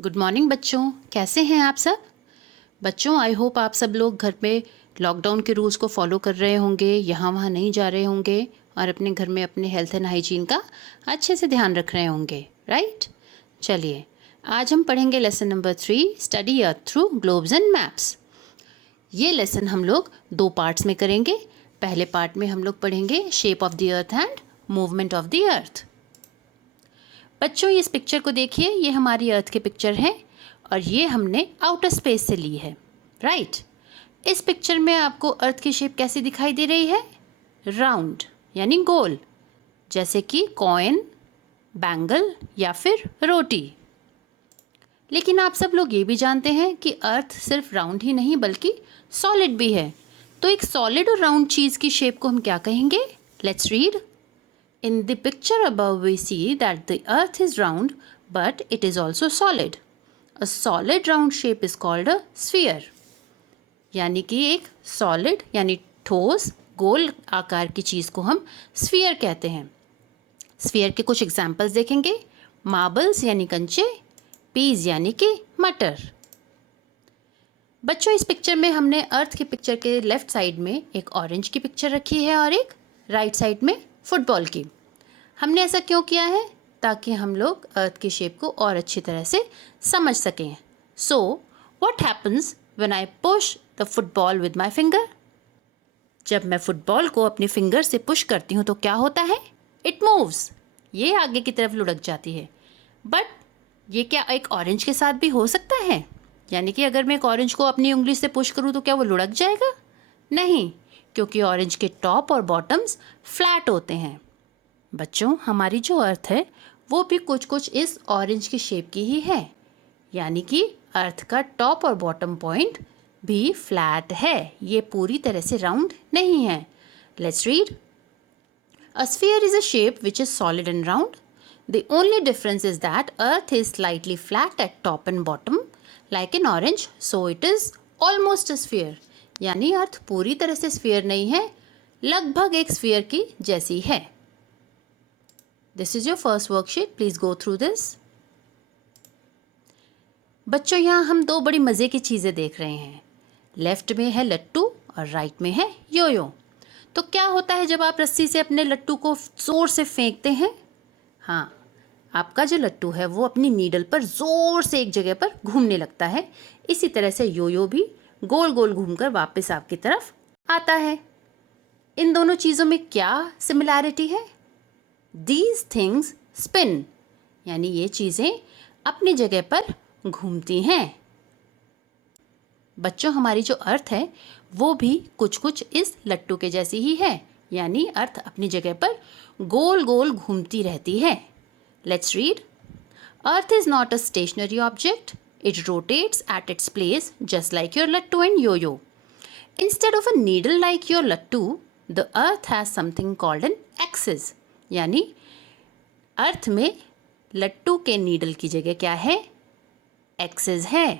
Good morning बच्चों, कैसे हैं आप सब। बच्चों, आई होप आप सब लोग घर पे लॉकडाउन के रूल्स को फॉलो कर रहे होंगे, यहाँ वहाँ नहीं जा रहे होंगे और अपने घर में अपने हेल्थ एंड हाइजीन का अच्छे से ध्यान रख रहे होंगे, राइट। चलिए, आज हम पढ़ेंगे lesson number 3, study earth through globes and maps. ये लेसन हम लोग 2 पार्ट्स में करेंगे। पहले पार्ट में हम लोग पढ़ेंगे shape of the earth and movement of the earth. बच्चों, इस पिक्चर को देखिए, ये हमारी अर्थ की पिक्चर है और ये हमने आउटर स्पेस से ली है, राइट। इस पिक्चर में आपको अर्थ की शेप कैसी दिखाई दे रही है? राउंड यानी गोल, जैसे कि कॉइन, बैंगल या फिर रोटी। लेकिन आप सब लोग ये भी जानते हैं कि अर्थ सिर्फ राउंड ही नहीं बल्कि सॉलिड भी है। तो एक सॉलिड और राउंड चीज़ की शेप को हम क्या कहेंगे? Let's read. In the picture above, we see that the earth is round, but it is also solid. A solid round shape is called a sphere. यानी कि एक solid यानी ठोस गोल आकार की चीज़ को हम sphere कहते हैं। sphere के कुछ एग्जाम्पल्स देखेंगे। मार्बल्स यानी कंचे, पीज यानी कि मटर। बच्चों, इस पिक्चर में हमने अर्थ की पिक्चर के लेफ्ट साइड में एक ऑरेंज की पिक्चर रखी है और एक राइट साइड में फुटबॉल की। हमने ऐसा क्यों किया है? ताकि हम लोग अर्थ की शेप को और अच्छी तरह से समझ सकें। So what happens when I push the football with my finger? जब मैं फुटबॉल को अपने फिंगर से पुश करती हूँ तो क्या होता है? इट मूव्स, ये आगे की तरफ लुढ़क जाती है। बट ये क्या एक ऑरेंज के साथ भी हो सकता है? यानी कि अगर मैं एक ऑरेंज को अपनी उंगली से पुश करूँ तो क्या वो लुढ़क जाएगा? नहीं, क्योंकि ऑरेंज के टॉप और बॉटम्स फ्लैट होते हैं। बच्चों, हमारी जो अर्थ है वो भी कुछ कुछ इस ऑरेंज की शेप की ही है, यानी कि अर्थ का टॉप और बॉटम पॉइंट भी फ्लैट है, ये पूरी तरह से राउंड नहीं है। Let's read. A sphere is a shape which is solid and round. The only difference is that earth is slightly flat eight top and bottom like an orange, so it is almost a sphere. यानी अर्थ पूरी तरह से sphere नहीं है, लगभग एक sphere की जैसी है। This is your first worksheet. Please go through this. बच्चों, यहाँ हम 2 बड़ी मज़े की चीज़ें देख रहे हैं। लेफ्ट में है लट्टू और राइट में है यो-यो। तो क्या होता है जब आप रस्सी से अपने लट्टू को ज़ोर से फेंकते हैं? हाँ, आपका जो लट्टू है वो अपनी नीडल पर ज़ोर से एक जगह पर घूमने लगता है। इसी तरह से यो-यो भी गोल गोल घूमकर वापस आपकी तरफ आता है। इन दोनों चीज़ों में क्या सिमिलैरिटी है? These things spin, यानी ये चीज़ें अपनी जगह पर घूमती हैं। बच्चों, हमारी जो अर्थ है वो भी कुछ कुछ इस लट्टू के जैसी ही है, यानी अर्थ अपनी जगह पर गोल गोल घूमती रहती है। Let's read. Earth is not a stationary object, it rotates at its place just like your लट्टू and yo-yo. Instead of a needle like your लट्टू, the earth has something called an axis. यानी earth में लट्टू के needle की जगह क्या है? एक्सिस है।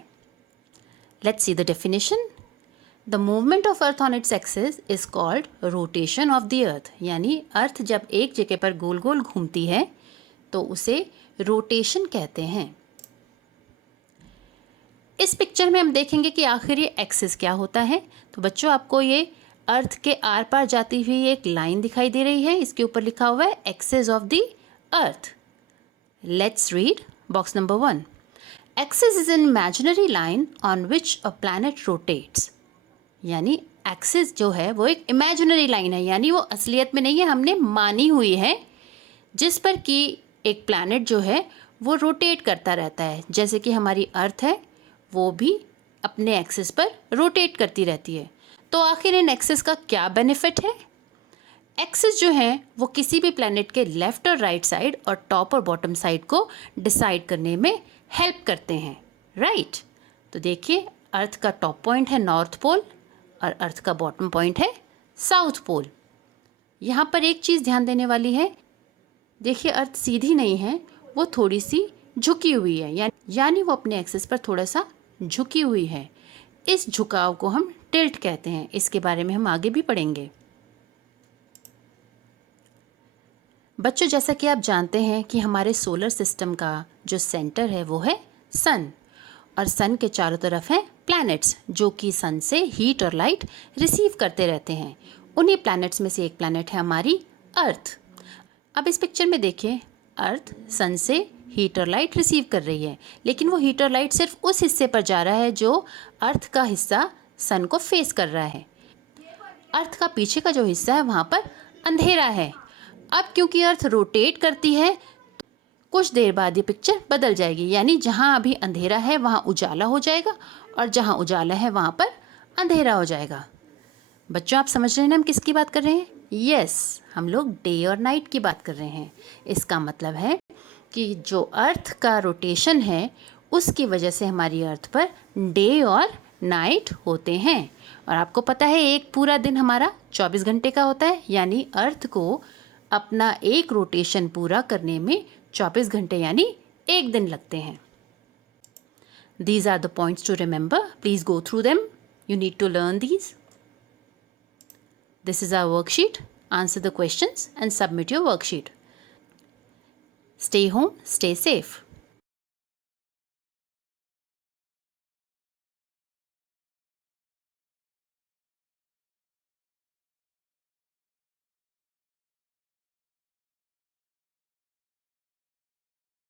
Let's see the definition. The movement of earth on its axis is called rotation of the earth. यानी अर्थ जब एक जगह पर गोल गोल घूमती है तो उसे रोटेशन कहते हैं। इस पिक्चर में हम देखेंगे कि आखिर ये एक्सिस क्या होता है। तो बच्चों, आपको ये अर्थ के आर पार जाती हुई एक लाइन दिखाई दे रही है, इसके ऊपर लिखा हुआ है axis of the earth. Let's read box number 1। Axis is an imaginary line on which a planet rotates. यानी एक्सिस जो है वो एक इमेजिनरी लाइन है, यानी वो असलियत में नहीं है, हमने मानी हुई है, जिस पर कि एक प्लैनेट जो है वो रोटेट करता रहता है। जैसे कि हमारी अर्थ है वो भी अपने एक्सिस पर रोटेट करती रहती है। तो आखिर इन एक्सिस का क्या बेनिफिट है? एक्सिस जो है वो किसी भी प्लैनेट के लेफ्ट और राइट साइड और टॉप और बॉटम साइड को डिसाइड करने में हेल्प करते हैं, राइट। तो देखिए, अर्थ का टॉप पॉइंट है नॉर्थ पोल और अर्थ का बॉटम पॉइंट है साउथ पोल। यहाँ पर एक चीज़ ध्यान देने वाली है, देखिए अर्थ सीधी नहीं है, वो थोड़ी सी झुकी हुई है, यानी वो अपने एक्सिस पर थोड़ा सा झुकी हुई है। इस झुकाव को हम टिल्ट कहते हैं। इसके बारे में हम आगे भी पढ़ेंगे। बच्चों, जैसा कि आप जानते हैं कि हमारे सोलर सिस्टम का जो सेंटर है वो है सन, और सन के चारों तरफ हैं प्लैनेट्स जो कि सन से हीट और लाइट रिसीव करते रहते हैं। उन्हीं प्लैनेट्स में से एक प्लैनेट है हमारी अर्थ। अब इस पिक्चर में देखिए, अर्थ सन से हीट और लाइट रिसीव कर रही है, लेकिन वो हीट और लाइट सिर्फ उस हिस्से पर जा रहा है जो अर्थ का हिस्सा सन को फेस कर रहा है। अर्थ का पीछे का जो हिस्सा है वहाँ पर अंधेरा है। अब क्योंकि अर्थ रोटेट करती है, कुछ देर बाद ये पिक्चर बदल जाएगी, यानी जहाँ अभी अंधेरा है वहाँ उजाला हो जाएगा और जहाँ उजाला है वहाँ पर अंधेरा हो जाएगा। बच्चों, आप समझ रहे हैं ना हम किसकी बात कर रहे हैं? यस, हम लोग डे और नाइट की बात कर रहे हैं। इसका मतलब है कि जो अर्थ का रोटेशन है उसकी वजह से हमारी अर्थ पर डे और नाइट होते हैं। और आपको पता है एक पूरा दिन हमारा 24 घंटे का होता है, यानी अर्थ को अपना एक रोटेशन पूरा करने में 24 घंटे यानी एक दिन लगते हैं। These are the points to remember. Please go through them. You need to learn these. This is our worksheet. Answer the questions and submit your worksheet. Stay home, stay safe.